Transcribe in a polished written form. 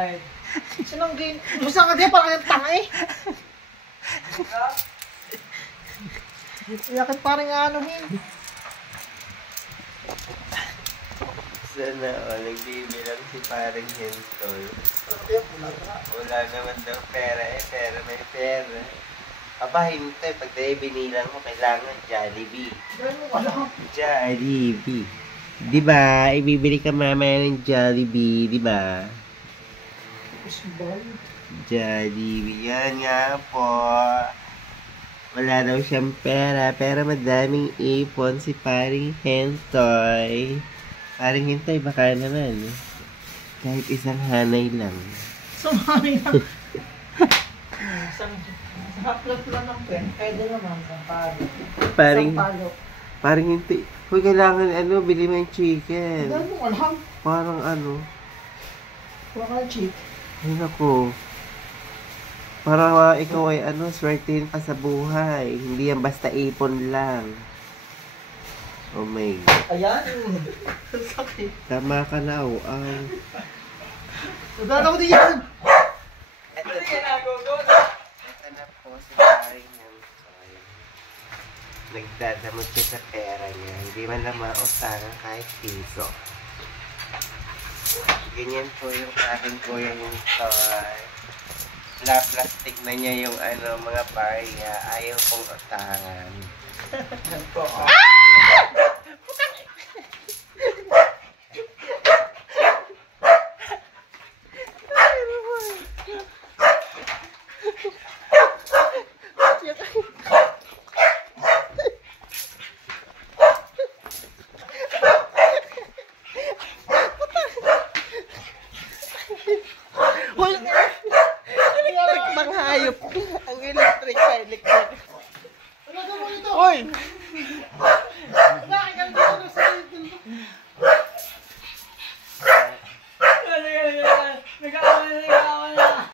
Bakit? Sinong game? Gusto ka din parang yung tanga eh. Yakit parang anuhin. Sana nagbibilang si parang Hensol. Wala naman daw pera eh, pero may pera. Aba, hintay. Pag tayo binilang mo, kailangan Jollibee. Jollibee. Diba? Ibibili ka mamaya ng Jollibee, diba? Jollibee. Yan nga po. Wala daw siyang pera, pero madaming ipon si paring Hentoy. Paring Hentoy, baka naman. Kahit isang hanay lang. Sumami lang. Isang haplat lang ng pen. Pwede naman, isang palo. Isang palo. Paring Hentoy. Kung kailangan, bili mo yung chicken. Ano, alam. Parang Kuha ka ng chicken. Ay, naku. Parang ikaw ay swertihin ka sa buhay. Hindi yan basta ipon lang. Oh my God. Ayan. Sakit. Tama ka na, aw. Nadala ko din yan. Ito na po si paring Hentoy. Nagdadamot siya sa pera niya. Hindi man lang mautangan kahit piso. Ganyan po yung aking kuya Hentoy. Plastic na niya yung mga barya. Ayaw pong utangan.